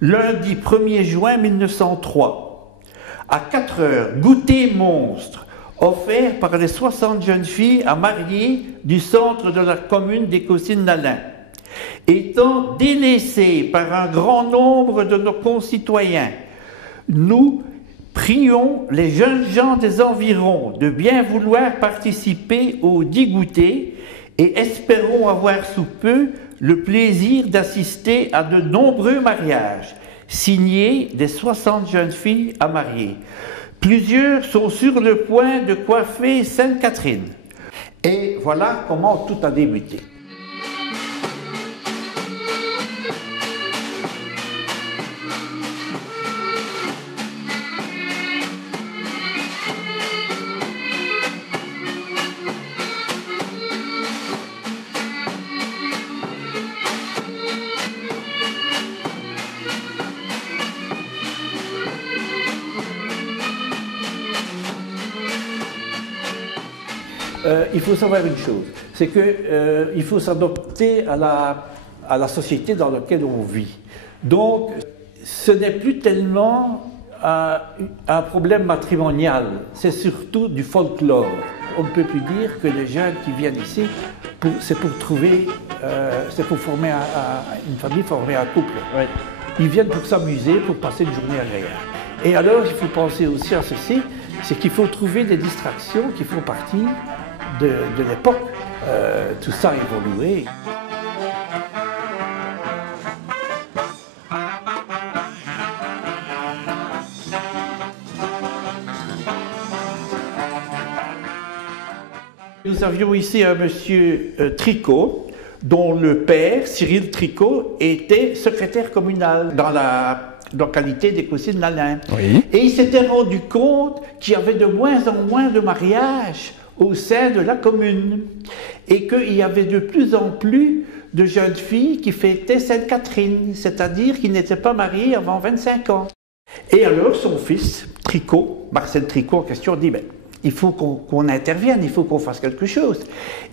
lundi 1er juin 1903. À 4 heures, goûter monstre, offert par les 60 jeunes filles à marier du centre de la commune d'Écosine-Nalin. Étant délaissés par un grand nombre de nos concitoyens, nous prions les jeunes gens des environs de bien vouloir participer au dit goûter et espérons avoir sous peu le plaisir d'assister à de nombreux mariages, signés des 60 jeunes filles à marier. Plusieurs sont sur le point de coiffer Sainte-Catherine. Et voilà comment tout a débuté. Il faut savoir une chose, c'est qu'il faut s'adapter à la société dans laquelle on vit. Donc, ce n'est plus tellement un problème matrimonial, c'est surtout du folklore. On ne peut plus dire que les jeunes qui viennent ici, c'est pour former une famille, former un couple. Oui. Ils viennent pour s'amuser, pour passer une journée agréable. Et alors, il faut penser aussi à ceci, c'est qu'il faut trouver des distractions qui font partie de l'époque. Tout ça a évolué. Nous avions ici un monsieur Tricot, dont le père, Cyril Tricot, était secrétaire communal dans la localité d'Écosine-Nalin. Oui. Et il s'était rendu compte qu'il y avait de moins en moins de mariages au sein de la commune et qu'il y avait de plus en plus de jeunes filles qui fêtaient Sainte-Catherine, c'est-à-dire qui n'étaient pas mariées avant 25 ans. Et alors son fils, Tricot, Marcel Tricot en question, dit il faut qu'on intervienne, il faut qu'on fasse quelque chose.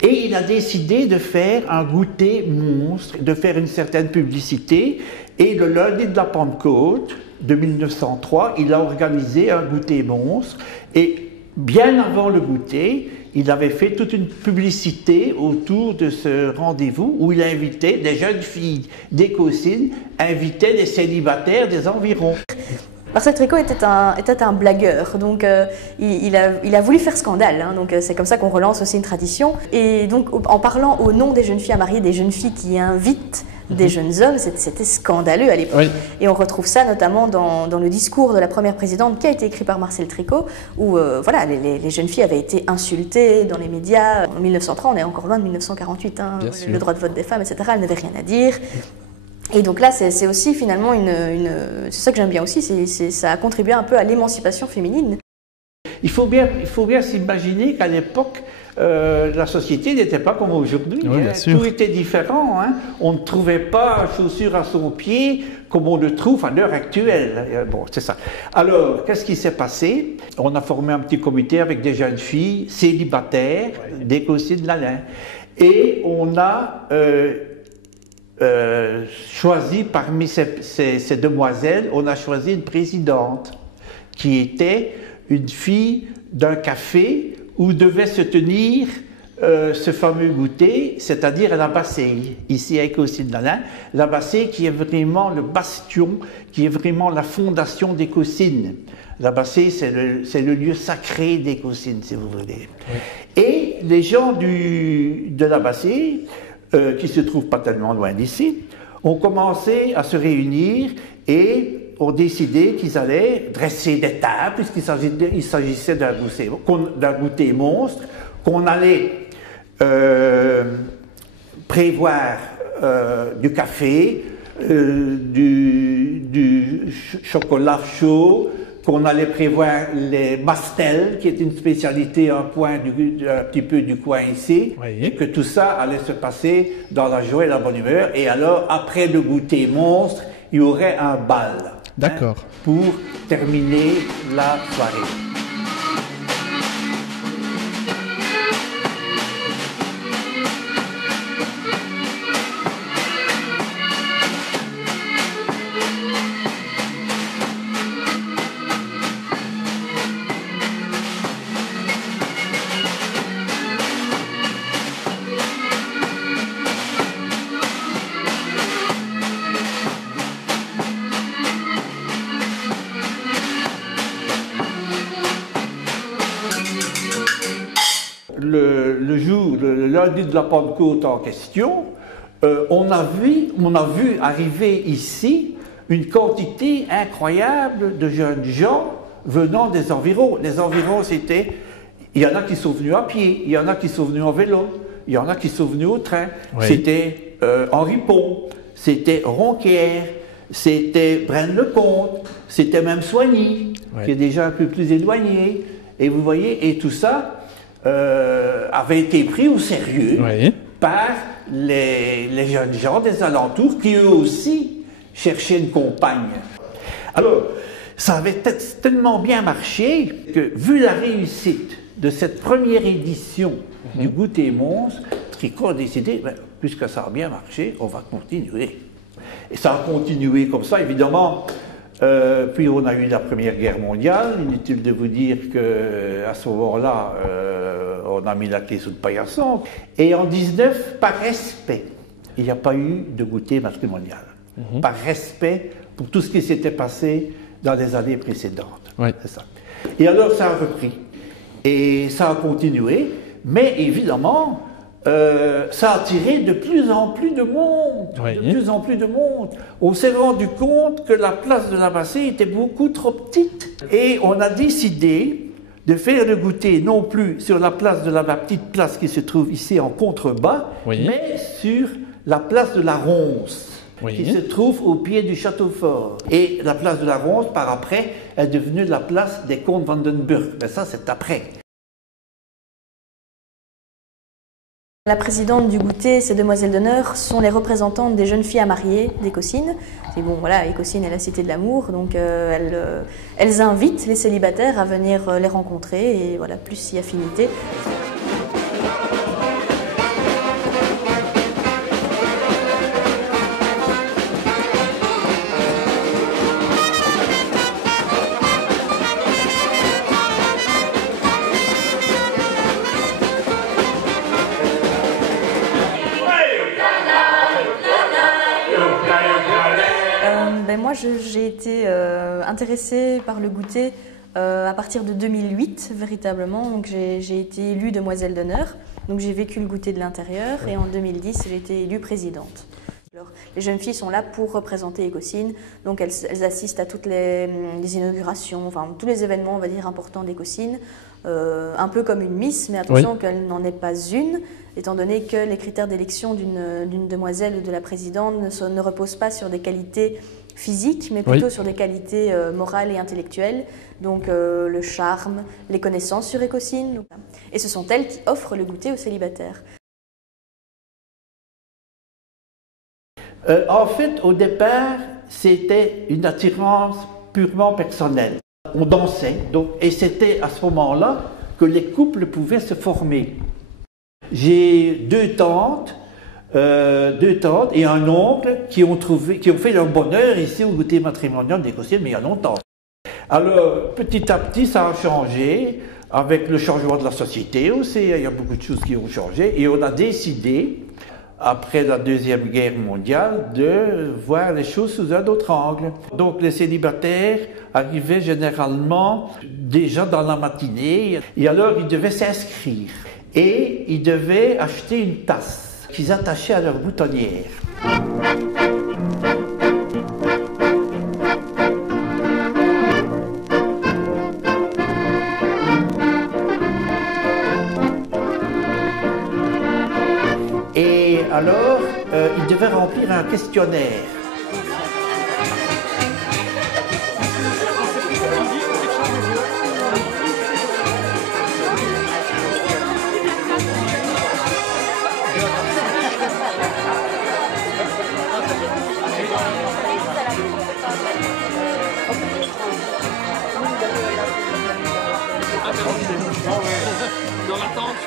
Et il a décidé de faire un goûter monstre, de faire une certaine publicité. Et le lundi de la Pentecôte de 1903, il a organisé un goûter monstre. Et bien avant le goûter, il avait fait toute une publicité autour de ce rendez-vous où il invitait des jeunes filles d'Écosine, invitait des célibataires des environs. Marcel Tricot était un blagueur, donc il a voulu faire scandale, hein, donc c'est comme ça qu'on relance aussi une tradition. Et donc en parlant au nom des jeunes filles à marier, des jeunes filles qui invitent des jeunes hommes, c'était scandaleux à l'époque. Oui. Et on retrouve ça notamment dans le discours de la première présidente qui a été écrit par Marcel Tricot, où voilà, les jeunes filles avaient été insultées dans les médias. En 1903, on est encore loin de 1948, hein, le droit de vote des femmes, etc. Elles n'avaient rien à dire. Et donc là, c'est aussi finalement c'est ça que j'aime bien aussi, ça a contribué un peu à l'émancipation féminine. Il faut bien s'imaginer qu'à l'époque, la société n'était pas comme aujourd'hui. Oui, hein. Tout était différent. Hein. On ne trouvait pas chaussures à son pied comme on le trouve à l'heure actuelle. Bon, c'est ça. Alors, qu'est-ce qui s'est passé? On a formé un petit comité avec des jeunes filles célibataires d'Écosine-Nalin. Et on a choisi parmi ces demoiselles, on a choisi une présidente qui était une fille d'un café où devait se tenir ce fameux goûter, c'est-à-dire à la Bassée, ici à Écosine-Nalin. La Bassée qui est vraiment le bastion, qui est vraiment la fondation d'Écosine. La Bassée, c'est le lieu sacré d'Écosine, si vous voulez. Oui. Et les gens de la Bassée, qui se trouvent pas tellement loin d'ici, ont commencé à se réunir et ont décidé qu'ils allaient dresser des tables, puisqu'il s'agissait d'un goûter monstre, qu'on allait prévoir du café, du chocolat chaud, qu'on allait prévoir les mastels, qui est une spécialité un petit peu du coin ici, oui. Et que tout ça allait se passer dans la joie et la bonne humeur. Et alors, après le goûter monstre, il y aurait un bal. D'accord. Hein, pour terminer la soirée. le jour, le lundi de la Pentecôte en question, on a vu arriver ici une quantité incroyable de jeunes gens venant des environs. Les environs, c'était, il y en a qui sont venus à pied, il y en a qui sont venus en vélo, il y en a qui sont venus au train. Oui. C'était Henri Pont, c'était Ronquière, c'était Braine-le-Comte, c'était même Soigny, oui, qui est déjà un peu plus éloigné. Et vous voyez, et tout ça avait été pris au sérieux, oui, par les jeunes gens des alentours qui eux aussi cherchaient une compagne. Alors, ça avait tellement bien marché que, vu la réussite de cette première édition du Goûter Mons, Tricot a décidé, ben, puisque ça a bien marché, on va continuer. Et ça a continué comme ça, évidemment. Puis on a eu la Première Guerre mondiale. Inutile de vous dire qu'à ce moment-là, on a mis la clé sous le paillasson. Et en 19, par respect, il n'y a pas eu de goûter matrimonial. Par respect pour tout ce qui s'était passé dans les années précédentes. Oui. C'est ça. Et alors ça a repris. Et ça a continué. Mais évidemment, ça a attiré de plus en plus de monde, oui, de plus en plus de monde. On s'est rendu compte que la place de la Massée était beaucoup trop petite. Et on a décidé de faire le goûter non plus sur la place de la petite place qui se trouve ici en contrebas, oui, mais sur la place de la Ronce, oui, qui se trouve au pied du château fort. Et la place de la Ronce, par après, est devenue la place des comtes Vandenburg. Mais ça, c'est après. La présidente du goûter, ces demoiselles d'honneur, sont les représentantes des jeunes filles à marier d'Écossynes. Et bon, voilà, Écossynes est la cité de l'amour, donc elles invitent les célibataires à venir les rencontrer, et voilà, plus si affinité. Moi, j'ai été intéressée par le goûter à partir de 2008, véritablement. Donc, j'ai été élue demoiselle d'honneur. Donc, j'ai vécu le goûter de l'intérieur. Et en 2010, j'ai été élue présidente. Alors, les jeunes filles sont là pour représenter Écossynes. Donc, elles assistent à toutes les inaugurations, enfin, tous les événements, on va dire, importants d'Écossynes. Un peu comme une Miss, mais attention, oui, qu'elle n'en est pas une, étant donné que les critères d'élection d'une demoiselle ou de la présidente ne reposent pas sur des qualités physiques, mais plutôt, oui, sur des qualités morales et intellectuelles, donc le charme, les connaissances sur Écossynes. Et ce sont elles qui offrent le goûter aux célibataires. En fait, au départ, c'était une attirance purement personnelle. On dansait, donc, et c'était à ce moment-là que les couples pouvaient se former. J'ai deux tantes et un oncle qui ont fait leur bonheur ici au goûter matrimonial d'Écossynes, mais il y a longtemps. Alors, petit à petit, ça a changé, avec le changement de la société aussi, il y a beaucoup de choses qui ont changé, et on a décidé, après la Deuxième Guerre mondiale, de voir les choses sous un autre angle. Donc les célibataires arrivaient généralement déjà dans la matinée, et alors ils devaient s'inscrire. Et ils devaient acheter une tasse qu'ils attachaient à leur boutonnière. Et alors, ils devaient remplir un questionnaire.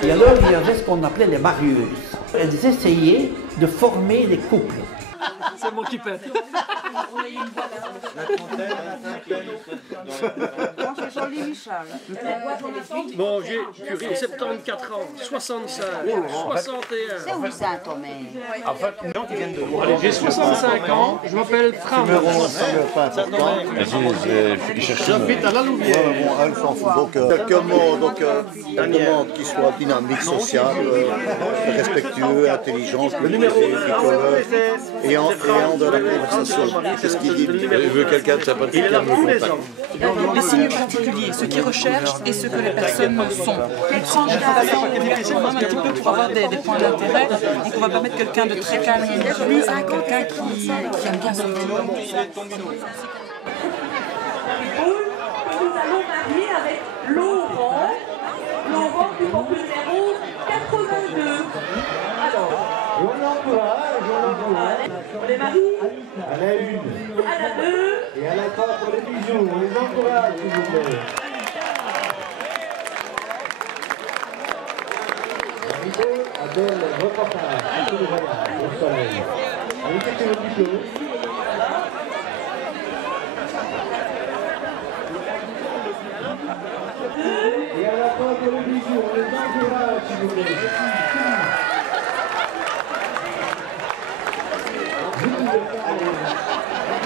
Et alors, il y avait ce qu'on appelait les marieuses. Elles essayaient de former les couples. C'est moi qui paie. Bon, j'ai 74 ans, 65, 61. C'est où ça, ton mère? En fait, non, qui viennent de voir. J'ai 65 ans, je m'appelle Franck. J'habite à la Louvière. Bon, elle s'en fout. Donc, quelques mots, donc, elle demande qu'il soit dynamique, social, respectueux, intelligent, bricoleur, ayant de la conversation. C'est ce qu'il dit. Il veut quelqu'un de sympathique. Il est là tous les ans. Les signes particuliers, ce qu'ils recherchent et ce que les personnes sont. Une tranche d'âge difficile même un petit peu pour avoir des points d'intérêt. Donc on ne va pas mettre quelqu'un de très calme, mais quelqu'un qui aime bien sortir. Nous allons marier avec Laurent. Laurent du campus 82. Alors, on les marie à la 1, à la 2 et à la 3 pour les bijoux. On les encourage, s'il vous plaît. Rico, Adèle, reportage. Tout le voyage, au soleil. Allez, chercher le diplôme. Et à la 3 pour les bijoux. On les encourage, s'il vous plaît.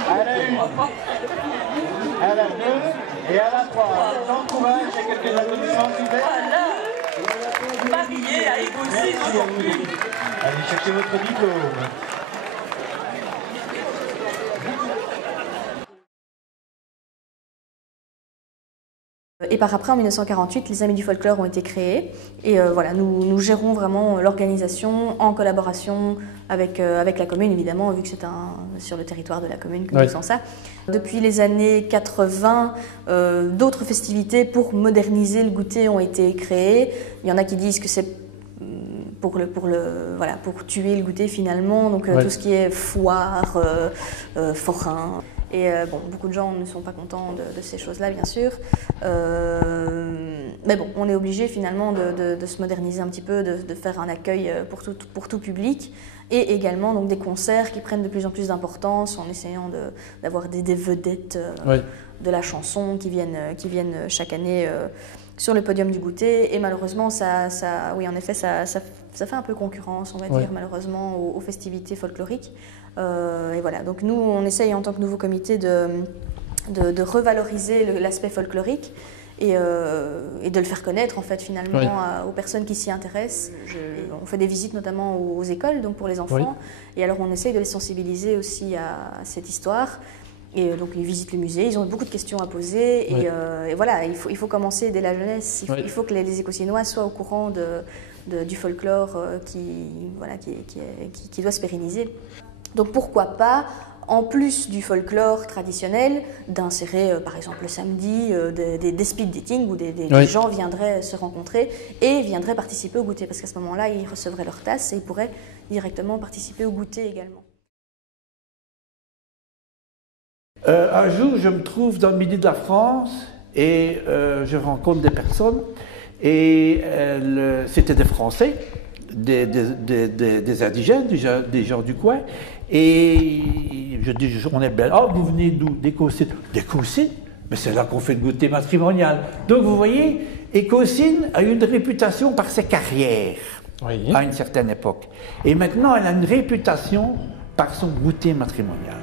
À la 1, à la 2 et à la 3. On encourage, il y a quelques applaudissements qui viennent. marié à Égosine aujourd'hui. Allez chercher votre diplôme. Et par après, en 1948, les Amis du Folklore ont été créés. Et voilà, nous gérons vraiment l'organisation en collaboration avec la commune, évidemment, vu que c'est sur le territoire de la commune que nous faisons ça. Depuis les années 80, d'autres festivités pour moderniser le goûter ont été créées. Il y en a qui disent que c'est pour tuer le goûter finalement, donc tout ce qui est foire, forain. Et bon, beaucoup de gens ne sont pas contents de ces choses-là, bien sûr. Mais bon, on est obligé finalement de se moderniser un petit peu, de faire un accueil pour tout public. Et également donc, des concerts qui prennent de plus en plus d'importance en essayant d'avoir des vedettes de la chanson qui viennent chaque année sur le podium du goûter. Et malheureusement, ça fait un peu concurrence, on va dire, malheureusement, aux festivités folkloriques. Et voilà, donc nous, on essaye en tant que nouveau comité de revaloriser l'aspect folklorique et de le faire connaître, en fait, finalement, aux personnes qui s'y intéressent. On fait des visites notamment aux écoles, donc pour les enfants. Et alors, on essaye de les sensibiliser aussi à cette histoire. Et donc, ils visitent le musée, ils ont beaucoup de questions à poser. Et voilà, il faut commencer dès la jeunesse. Il faut que les Écossinois soient au courant du folklore qui doit se pérenniser. Donc pourquoi pas, en plus du folklore traditionnel, d'insérer par exemple le samedi des speed dating où des gens viendraient se rencontrer et viendraient participer au goûter. Parce qu'à ce moment-là, ils recevraient leur tasse et ils pourraient directement participer au goûter également. Un jour, je me trouve dans le midi de la France et je rencontre des personnes et c'était des Français, des indigènes, des gens du coin. Et je dis, on est belle. Oh, vous venez d'où? D'Écossine. D'Écossine? Mais c'est là qu'on fait le goûter matrimonial. Donc vous voyez, Écossine a eu une réputation par ses carrières à une certaine époque. Et maintenant, elle a une réputation par son goûter matrimonial.